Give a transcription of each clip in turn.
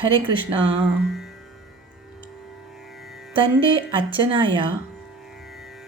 ഹരേ കൃഷ്ണ. തൻ്റെ അച്ഛനായ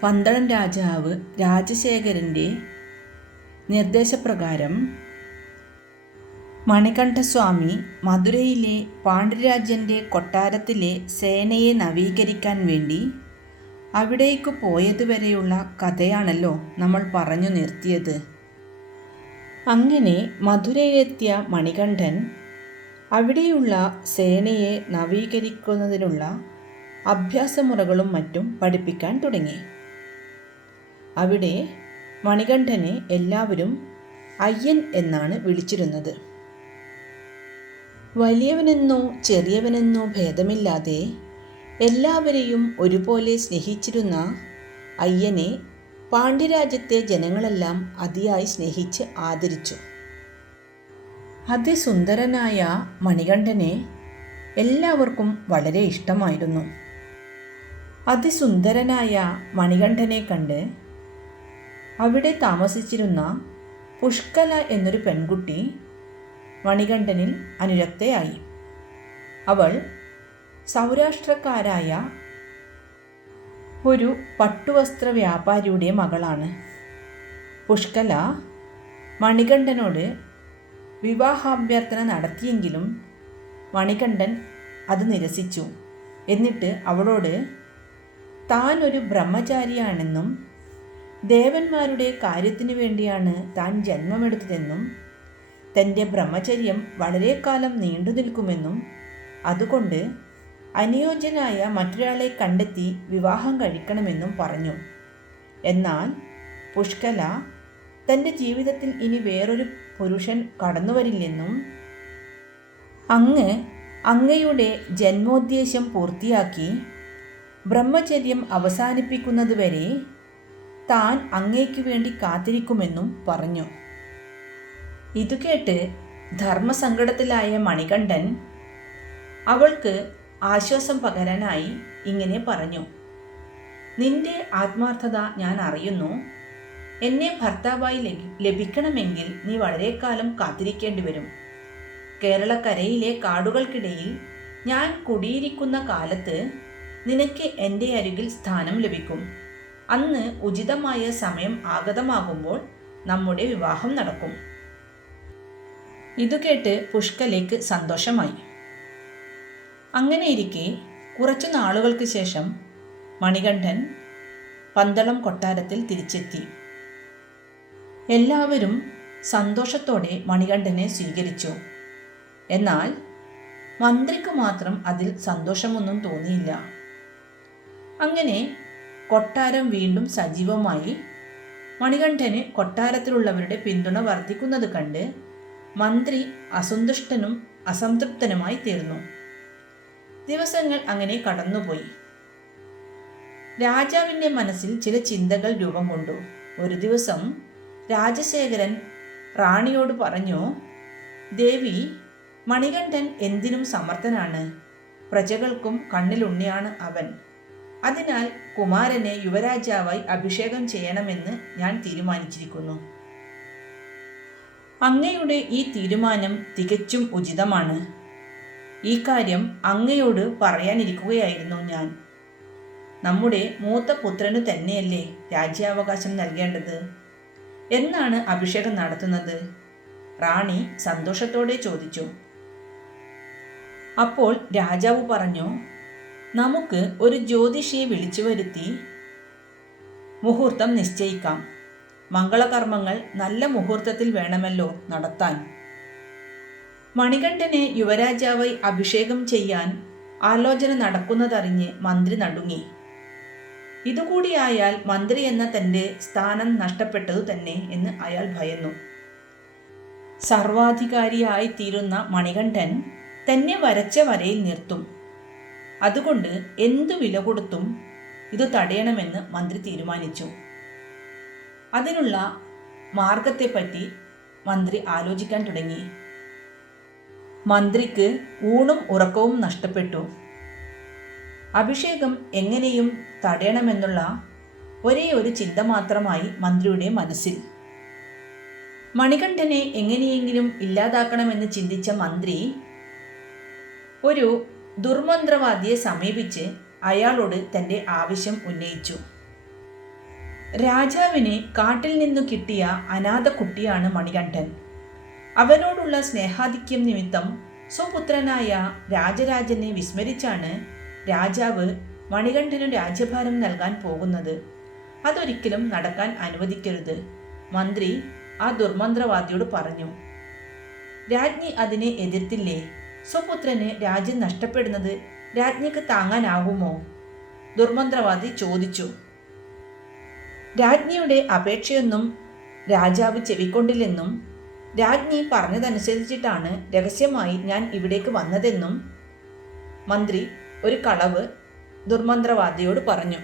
പന്തളം രാജാവ് രാജശേഖരൻ്റെ നിർദ്ദേശപ്രകാരം മണികണ്ഠസ്വാമി മധുരയിലെ പാണ്ഡ്യരാജൻ്റെ കൊട്ടാരത്തിലെ സേനയെ നവീകരിക്കാൻ വേണ്ടി അവിടേക്ക് പോയതുവരെയുള്ള കഥയാണല്ലോ നമ്മൾ പറഞ്ഞു നിർത്തിയത്. അങ്ങനെ മധുരയിലെത്തിയ മണികണ്ഠൻ അവിടെയുള്ള സേനയെ നവീകരിക്കുന്നതിനുള്ള അഭ്യാസമുറകളും മറ്റും പഠിപ്പിക്കാൻ തുടങ്ങി. അവിടെ മണികണ്ഠനെ എല്ലാവരും അയ്യൻ എന്നാണ് വിളിച്ചിരുന്നത്. വലിയവനെന്നോ ചെറിയവനെന്നോ ഭേദമില്ലാതെ എല്ലാവരെയും ഒരുപോലെ സ്നേഹിച്ചിരുന്ന അയ്യനെ പാണ്ഡ്യരാജ്യത്തെ ജനങ്ങളെല്ലാം അതിയായി സ്നേഹിച്ച് ആദരിച്ചു. അതിസുന്ദരനായ മണികണ്ഠനെ എല്ലാവർക്കും വളരെ ഇഷ്ടമായിരുന്നു. അതിസുന്ദരനായ മണികണ്ഠനെ കണ്ട് അവിടെ താമസിച്ചിരുന്ന പുഷ്കല എന്നൊരു പെൺകുട്ടി മണികണ്ഠനിൽ അനുരക്തയായി. അവൾ സൗരാഷ്ട്രക്കാരായ ഒരു പട്ടുവസ്ത്ര വ്യാപാരിയുടെ മകളാണ്. പുഷ്കല മണികണ്ഠനോട് വിവാഹാഭ്യർത്ഥന നടത്തിയെങ്കിലും മണികണ്ഠൻ അത് നിരസിച്ചു. എന്നിട്ട് അവളോട് താൻ ഒരു ബ്രഹ്മചാരിയാണെന്നും ദേവന്മാരുടെ കാര്യത്തിനു വേണ്ടിയാണ് താൻ ജന്മമെടുത്തതെന്നും തൻ്റെ ബ്രഹ്മചര്യം വളരെ കാലം നീണ്ടു നിൽക്കുമെന്നും അതുകൊണ്ട് അനുയോജ്യനായ മറ്റൊരാളെ കണ്ടെത്തി വിവാഹം കഴിക്കണമെന്നും പറഞ്ഞു. എന്നാൽ പുഷ്കല തൻ്റെ ജീവിതത്തിൽ ഇനി വേറൊരു പുരുഷൻ കടന്നുവരില്ലെന്നും അങ്ങയുടെ ജന്മോദ്ദേശം പൂർത്തിയാക്കി ബ്രഹ്മചര്യം അവസാനിപ്പിക്കുന്നതുവരെ താൻ അങ്ങയ്ക്ക് വേണ്ടി കാത്തിരിക്കുമെന്നും പറഞ്ഞു. ഇതുകേട്ട് ധർമ്മസങ്കടത്തിലായ മണികണ്ഠൻ അവൾക്ക് ആശ്വാസം പകരാനായി ഇങ്ങനെ പറഞ്ഞു: നിന്റെ ആത്മാർത്ഥത ഞാൻ അറിയുന്നു. എന്നെ ഭർത്താവായി ലഭിക്കണമെങ്കിൽ നീ വളരെ കാലം കാത്തിരിക്കേണ്ടി വരും. കേരളക്കരയിലെ കാടുകൾക്കിടയിൽ ഞാൻ കുടിയിരിക്കുന്ന കാലത്ത് നിനക്ക് എൻ്റെ അരികിൽ സ്ഥാനം ലഭിക്കും. അന്ന് ഉചിതമായ സമയം ആഗതമാകുമ്പോൾ നമ്മുടെ വിവാഹം നടക്കും. ഇതുകേട്ട് പുഷ്കലയ്ക്ക് സന്തോഷമായി. അങ്ങനെയിരിക്കെ കുറച്ചു നാളുകൾക്ക് ശേഷം മണികണ്ഠൻ പന്തളം കൊട്ടാരത്തിൽ തിരിച്ചെത്തി. എല്ലാവരും സന്തോഷത്തോടെ മണികണ്ഠനെ സ്വീകരിച്ചു. എന്നാൽ മന്ത്രിക്ക് മാത്രം അതിൽ സന്തോഷമൊന്നും തോന്നിയില്ല. അങ്ങനെ കൊട്ടാരം വീണ്ടും സജീവമായി. മണികണ്ഠന് കൊട്ടാരത്തിലുള്ളവരുടെ പിന്തുണ വർദ്ധിക്കുന്നത് കണ്ട് മന്ത്രി അസന്തുഷ്ടനും അസംതൃപ്തനുമായി തീർന്നു. ദിവസങ്ങൾ അങ്ങനെ കടന്നുപോയി. രാജാവിൻ്റെ മനസ്സിൽ ചില ചിന്തകൾ രൂപം കൊണ്ടു. ഒരു ദിവസം രാജശേഖരൻ റാണിയോട് പറഞ്ഞു: ദേവി, മണികണ്ഠൻ എന്തിനും സമർത്ഥനാണ്. പ്രജകൾക്കും കണ്ണിലുണ്ണിയാണ് അവൻ. അതിനാൽ കുമാരനെ യുവരാജാവായി അഭിഷേകം ചെയ്യണമെന്ന് ഞാൻ തീരുമാനിച്ചിരിക്കുന്നു. അങ്ങയുടെ ഈ തീരുമാനം തികച്ചും ഉചിതമാണ്. ഈ കാര്യം അങ്ങയോട് പറയാനിരിക്കുകയായിരുന്നു ഞാൻ. നമ്മുടെ മൂത്ത പുത്രന് തന്നെയല്ലേ രാജ്യാവകാശം നൽകേണ്ടത്? എന്നാണ് അഭിഷേകം നടത്തുന്നത്? റാണി സന്തോഷത്തോടെ ചോദിച്ചു. അപ്പോൾ രാജാവ് പറഞ്ഞു: നമുക്ക് ഒരു ജ്യോതിഷിയെ വിളിച്ചു വരുത്തി മുഹൂർത്തം നിശ്ചയിക്കാം. മംഗളകർമ്മങ്ങൾ നല്ല മുഹൂർത്തത്തിൽ വേണമല്ലോ നടത്താൻ. മണികണ്ഠനെ യുവരാജാവായി അഭിഷേകം ചെയ്യാൻ ആലോചന നടക്കുന്നതറിഞ്ഞ് മന്ത്രി നടുങ്ങി. ഇതുകൂടിയായാൽ മന്ത്രി എന്ന തൻ്റെ സ്ഥാനം നഷ്ടപ്പെട്ടതു തന്നെ എന്ന് അയാൾ ഭയന്നു. സർവാധികാരിയായി തീരുന്ന മണികണ്ഠൻ തന്നെ വരച്ച വരയിൽ നിർത്തും. അതുകൊണ്ട് എന്തു വില കൊടുത്തും ഇത് തടയണമെന്ന് മന്ത്രി തീരുമാനിച്ചു. അതിനുള്ള മാർഗത്തെപ്പറ്റി മന്ത്രി ആലോചിക്കാൻ തുടങ്ങി. മന്ത്രിക്ക് ഊണും ഉറക്കവും നഷ്ടപ്പെട്ടു. അഭിഷേകം എങ്ങനെയും തടയണമെന്നുള്ള ഒരേ ഒരു ചിന്ത മാത്രമായി മന്ത്രിയുടെ മനസ്സിൽ. മണികണ്ഠനെ എങ്ങനെയെങ്കിലും ഇല്ലാതാക്കണമെന്ന് ചിന്തിച്ച മന്ത്രി ഒരു ദുർമന്ത്രവാദിയെ സമീപിച്ച് അയാളോട് തൻ്റെ ആവശ്യം ഉന്നയിച്ചു. രാജാവിന് കാട്ടിൽ നിന്നു കിട്ടിയ അനാഥ കുട്ടിയാണ് മണികണ്ഠൻ. അവനോടുള്ള സ്നേഹാധിക്യം നിമിത്തം സ്വപുത്രനായ രാജരാജനെ വിസ്മരിച്ചാണ് രാജാവ് മണികണ്ഠനു രാജ്യഭാരം നൽകാൻ പോകുന്നത്. അതൊരിക്കലും നടക്കാൻ അനുവദിക്കരുത്, മന്ത്രി ആ ദുർമന്ത്രവാദിയോട് പറഞ്ഞു. രാജ്ഞി അതിനെ എതിർത്തില്ലേ? സ്വപുത്രന് രാജ്യം നഷ്ടപ്പെടുന്നത് രാജ്ഞിക്ക് താങ്ങാനാകുമോ? ദുർമന്ത്രവാദി ചോദിച്ചു. രാജ്ഞിയുടെ അപേക്ഷയൊന്നും രാജാവ് ചെവിക്കൊണ്ടില്ലെന്നും രാജ്ഞി പറഞ്ഞതനുസരിച്ചിട്ടാണ് രഹസ്യമായി ഞാൻ ഇവിടേക്ക് വന്നതെന്നും മന്ത്രി ഒരു കളവ് ദുർമന്ത്രവാദിയോട് പറഞ്ഞു.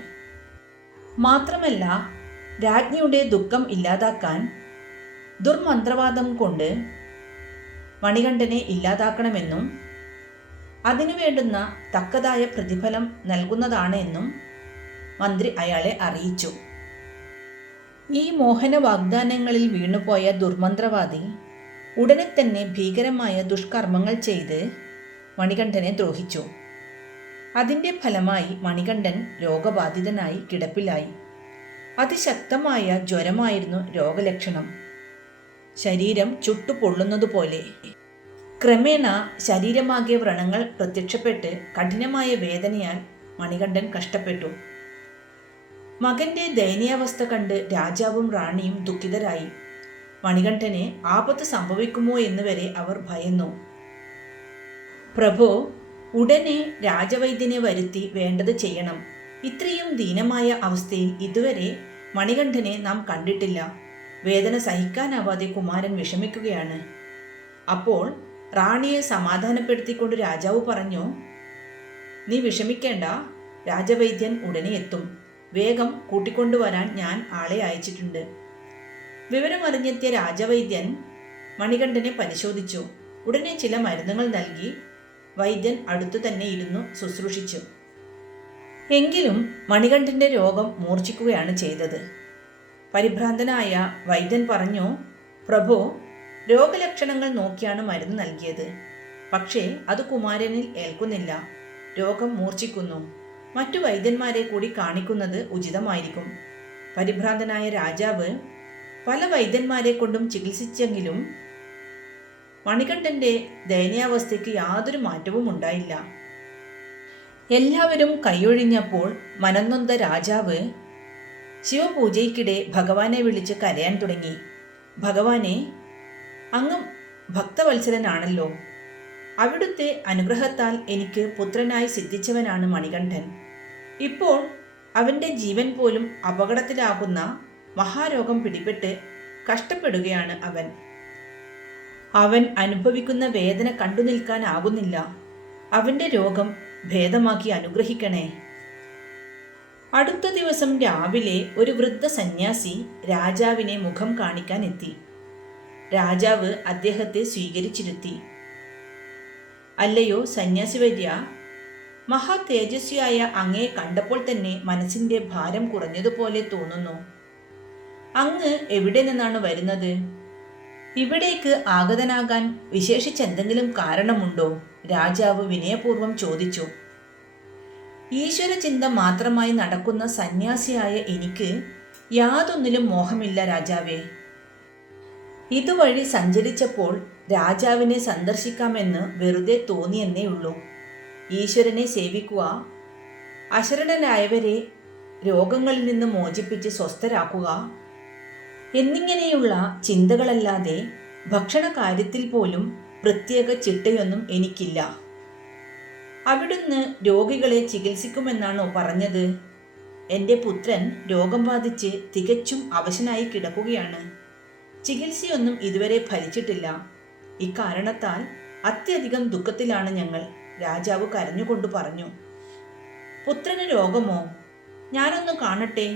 മാത്രമല്ല, രാജ്ഞിയുടെ ദുഃഖം ഇല്ലാതാക്കാൻ ദുർമന്ത്രവാദം കൊണ്ട് മണികണ്ഠനെ ഇല്ലാതാക്കണമെന്നും അതിനു വേണ്ടുന്ന തക്കതായ പ്രതിഫലം നൽകുന്നതാണ് എന്നും മന്ത്രി അയാളെ അറിയിച്ചു. ഈ മോഹന വാഗ്ദാനങ്ങളിൽ വീണുപോയ ദുർമന്ത്രവാദി ഉടനെ തന്നെ ഭീകരമായ ദുഷ്കർമ്മങ്ങൾ ചെയ്ത് മണികണ്ഠനെ ദ്രോഹിച്ചു. അതിൻ്റെ ഫലമായി മണികണ്ഠൻ രോഗബാധിതനായി കിടപ്പിലായി. അതിശക്തമായ ജ്വരമായിരുന്നു രോഗലക്ഷണം. ശരീരം ചുട്ടുപൊള്ളുന്നതുപോലെ. ക്രമേണ ശരീരമാകെ വ്രണങ്ങൾ പ്രത്യക്ഷപ്പെട്ട് കഠിനമായ വേദനയാൽ മണികണ്ഠൻ കഷ്ടപ്പെട്ടു. മകന്റെ ദയനീയാവസ്ഥ കണ്ട് രാജാവും റാണിയും ദുഃഖിതരായി. മണികണ്ഠന് ആപത്ത് സംഭവിക്കുമോ എന്ന് വരെ അവർ ഭയന്നു. പ്രഭോ, ഉടനെ രാജവൈദ്യനെ വരുത്തി വേണ്ടത് ചെയ്യണം. ഇത്രയും ദീനമായ അവസ്ഥയിൽ ഇതുവരെ മണികണ്ഠനെ നാം കണ്ടിട്ടില്ല. വേദന സഹിക്കാനാവാതെ കുമാരൻ വിഷമിക്കുകയാണ്. അപ്പോൾ റാണിയെ സമാധാനപ്പെടുത്തിക്കൊണ്ട് രാജാവ് പറഞ്ഞു, നീ വിഷമിക്കേണ്ട, രാജവൈദ്യൻ ഉടനെ എത്തും. വേഗം കൂട്ടിക്കൊണ്ടുവരാൻ ഞാൻ ആളെ അയച്ചിട്ടുണ്ട്. വിവരമറിഞ്ഞെത്തിയ രാജവൈദ്യൻ മണികണ്ഠനെ പരിശോധിച്ചു. ഉടനെ ചില മരുന്നുകൾ നൽകി വൈദ്യൻ അടുത്തു തന്നെ ഇരുന്നു ശുശ്രൂഷിച്ചു. എങ്കിലും മണികണ്ഠന്റെ രോഗം മൂർച്ഛിക്കുകയാണ് ചെയ്തത്. പരിഭ്രാന്തനായ വൈദ്യൻ പറഞ്ഞു, പ്രഭു, രോഗലക്ഷണങ്ങൾ നോക്കിയാണ് മരുന്ന് നൽകിയത്. പക്ഷേ അത് കുമാരനിൽ ഏൽക്കുന്നില്ല. രോഗം മൂർച്ഛിക്കുന്നു. മറ്റു വൈദ്യന്മാരെ കൂടി കാണിക്കുന്നത് ഉചിതമായിരിക്കും. പരിഭ്രാന്തനായ രാജാവ് പല വൈദ്യന്മാരെ കൊണ്ടും ചികിത്സിച്ചെങ്കിലും മണികണ്ഠന്റെ ദയനീയാവസ്ഥയ്ക്ക് യാതൊരു മാറ്റവും ഉണ്ടായില്ല. എല്ലാവരും കൈയൊഴിഞ്ഞപ്പോൾ മനംനൊന്ത രാജാവ് ശിവപൂജയ്ക്കിടെ ഭഗവാനെ വിളിച്ച് കരയാൻ തുടങ്ങി. ഭഗവാനെ, അങ്ങ് ഭക്തവത്സലനാണല്ലോ. അവിടുത്തെ അനുഗ്രഹത്താൽ എനിക്ക് പുത്രനായി സിദ്ധിച്ചവനാണ് മണികണ്ഠൻ. ഇപ്പോൾ അവൻ്റെ ജീവൻ പോലും അപകടത്തിലാകുന്ന മഹാരോഗം പിടിപെട്ട് കഷ്ടപ്പെടുകയാണ് അവൻ. അവൻ അനുഭവിക്കുന്ന വേദന കണ്ടു നിൽക്കാനാകുന്നില്ല. അവൻ്റെ രോഗം ഭേദമാക്കി അനുഗ്രഹിക്കണേ. അടുത്ത ദിവസം രാവിലെ ഒരു വൃദ്ധ സന്യാസി രാജാവിനെ മുഖം കാണിക്കാൻ എത്തി. രാജാവ് അദ്ദേഹത്തെ സ്വീകരിച്ചിരുത്തി. അല്ലയോ സന്യാസി വര്യ, മഹാ തേജസ്വിയായ അങ്ങയെ കണ്ടപ്പോൾ തന്നെ മനസ്സിൻ്റെ ഭാരം കുറഞ്ഞതുപോലെ തോന്നുന്നു. അങ്ങ് എവിടെ നിന്നാണ് വരുന്നത്? ഇവിടേക്ക് ആഗതനാകാൻ വിശേഷിച്ചെന്തെങ്കിലും കാരണമുണ്ടോ? രാജാവ് വിനയപൂർവ്വം ചോദിച്ചു. ഈശ്വരചിന്ത മാത്രമായി നടക്കുന്ന സന്യാസിയായ എനിക്ക് യാതൊന്നിലും മോഹമില്ല രാജാവേ. ഇതുവഴി സഞ്ചരിച്ചപ്പോൾ രാജാവിനെ സന്ദർശിക്കാമെന്ന് വെറുതെ തോന്നിയെന്നേ ഉള്ളൂ. ഈശ്വരനെ സേവിക്കുക, അശരണരായവരെ രോഗങ്ങളിൽ നിന്ന് മോചിപ്പിച്ച് സ്വസ്ഥരാക്കുക എന്നിങ്ങനെയുള്ള ചിന്തകളല്ലാതെ ഭക്ഷണകാര്യത്തിൽ പോലും പ്രത്യേക ചിട്ടയൊന്നും എനിക്കില്ല. അവിടുന്ന് രോഗികളെ ചികിത്സിക്കുമെന്നാണോ പറഞ്ഞത്? എൻ്റെ പുത്രൻ രോഗം ബാധിച്ച് തികച്ചും അവശനായി കിടക്കുകയാണ്. ചികിത്സയൊന്നും ഇതുവരെ ഫലിച്ചിട്ടില്ല. ഇക്കാരണത്താൽ അത്യധികം ദുഃഖത്തിലാണ് ഞങ്ങൾ, രാജാവ് കരഞ്ഞുകൊണ്ട് പറഞ്ഞു. പുത്രന് രോഗമോ? ഞാനൊന്ന് കാണട്ടെ.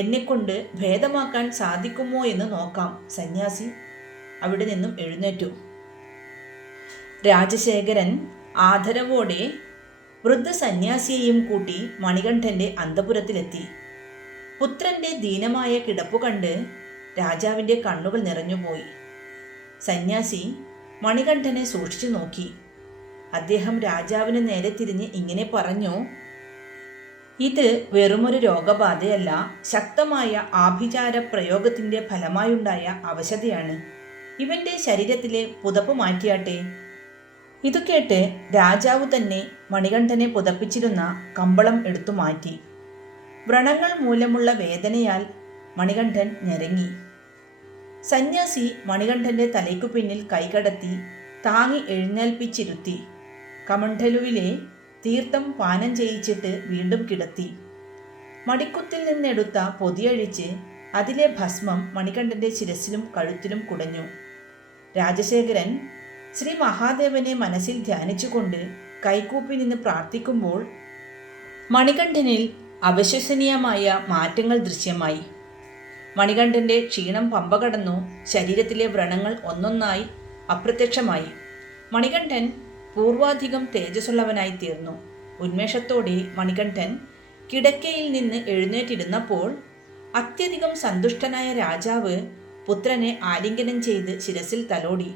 എന്നെക്കൊണ്ട് ഭേദമാക്കാൻ സാധിക്കുമോ എന്ന് നോക്കാം. സന്യാസി അവിടെ നിന്നും എഴുന്നേറ്റു. രാജശേഖരൻ ആദരവോടെ വൃദ്ധ സന്യാസിയെയും കൂട്ടി മണികണ്ഠന്റെ അന്തപുരത്തിലെത്തി. പുത്രന്റെ ദീനമായ കിടപ്പു കണ്ട് രാജാവിൻ്റെ കണ്ണുകൾ നിറഞ്ഞുപോയി. സന്യാസി മണികണ്ഠനെ സൂക്ഷിച്ചു നോക്കി. അദ്ദേഹം രാജാവിന് നേരെ തിരിഞ്ഞ് ഇങ്ങനെ പറഞ്ഞു: ഇത് വെറുമൊരു രോഗബാധയല്ല, ശക്തമായ ആഭിചാര പ്രയോഗത്തിൻ്റെ ഫലമായുണ്ടായ അവശതയാണ്. ഇവൻ്റെ ശരീരത്തിലെ പുതപ്പ് മാറ്റിയാട്ടെ. ഇതു കേട്ട് രാജാവ് തന്നെ മണികണ്ഠനെ പുതപ്പിച്ചിരുന്ന കമ്പളം എടുത്തു മാറ്റി. വ്രണങ്ങൾ മൂലമുള്ള വേദനയാൽ മണികണ്ഠൻ ഞെരങ്ങി. സന്യാസി മണികണ്ഠൻ്റെ തലയ്ക്കു പിന്നിൽ കൈകടത്തി താങ്ങി എഴുന്നേൽപ്പിച്ചിരുത്തി. കമണ്ഡലുവിലെ തീർത്ഥം പാനം ചെയ്യിച്ചിട്ട് വീണ്ടും കിടത്തി. മടിക്കുത്തിൽ നിന്നെടുത്ത പൊതിയഴിച്ച് അതിലെ ഭസ്മം മണികണ്ഠൻ്റെ ശിരസിലും കഴുത്തിലും കുടഞ്ഞു. രാജശേഖരൻ ശ്രീ മഹാദേവനെ മനസ്സിൽ ധ്യാനിച്ചുകൊണ്ട് കൈകൂപ്പി നിന്ന് പ്രാർത്ഥിക്കുമ്പോൾ മണികണ്ഠനിൽ അവിശ്വസനീയമായ മാറ്റങ്ങൾ ദൃശ്യമായി. മണികണ്ഠൻ്റെ ക്ഷീണം പമ്പ കടന്നു. ശരീരത്തിലെ വ്രണങ്ങൾ ഒന്നൊന്നായി അപ്രത്യക്ഷമായി. മണികണ്ഠൻ പൂർവാധികം തേജസ്സുള്ളവനായി തീർന്നു. ഉന്മേഷത്തോടെ മണികണ്ഠൻ കിടക്കയിൽ നിന്ന് എഴുന്നേറ്റിരുന്നപ്പോൾ അത്യധികം സന്തുഷ്ടനായ രാജാവ് പുത്രനെ ആലിംഗനം ചെയ്ത് ശിരസിൽ തലോടി.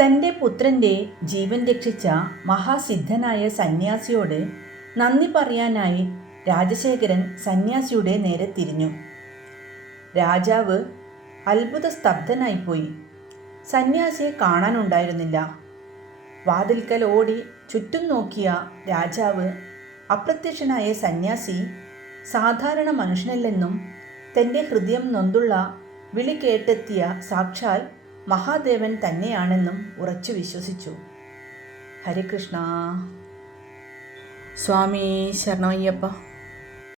തൻ്റെ പുത്രൻ്റെ ജീവൻ രക്ഷിച്ച മഹാസിദ്ധനായ സന്യാസിയോട് നന്ദി പറയാനായി രാജശേഖരൻ സന്യാസിയുടെ നേരെ തിരിഞ്ഞു. രാജാവ് അത്ഭുത സ്തബ്ധനായിപ്പോയി. സന്യാസിയെ കാണാനുണ്ടായിരുന്നില്ല. വാതിൽക്കൽ ഓടി ചുറ്റും നോക്കിയ രാജാവ് അപ്രത്യക്ഷനായ സന്യാസി സാധാരണ മനുഷ്യനല്ലെന്നും തൻ്റെ ഹൃദയം നൊന്തുള്ള വിളി കേട്ടെത്തിയ സാക്ഷാൽ മഹാദേവൻ തന്നെയാണെന്നും ഉറച്ചു വിശ്വസിച്ചു. ഹരേ കൃഷ്ണ. സ്വാമി ശരണമയ്യപ്പ.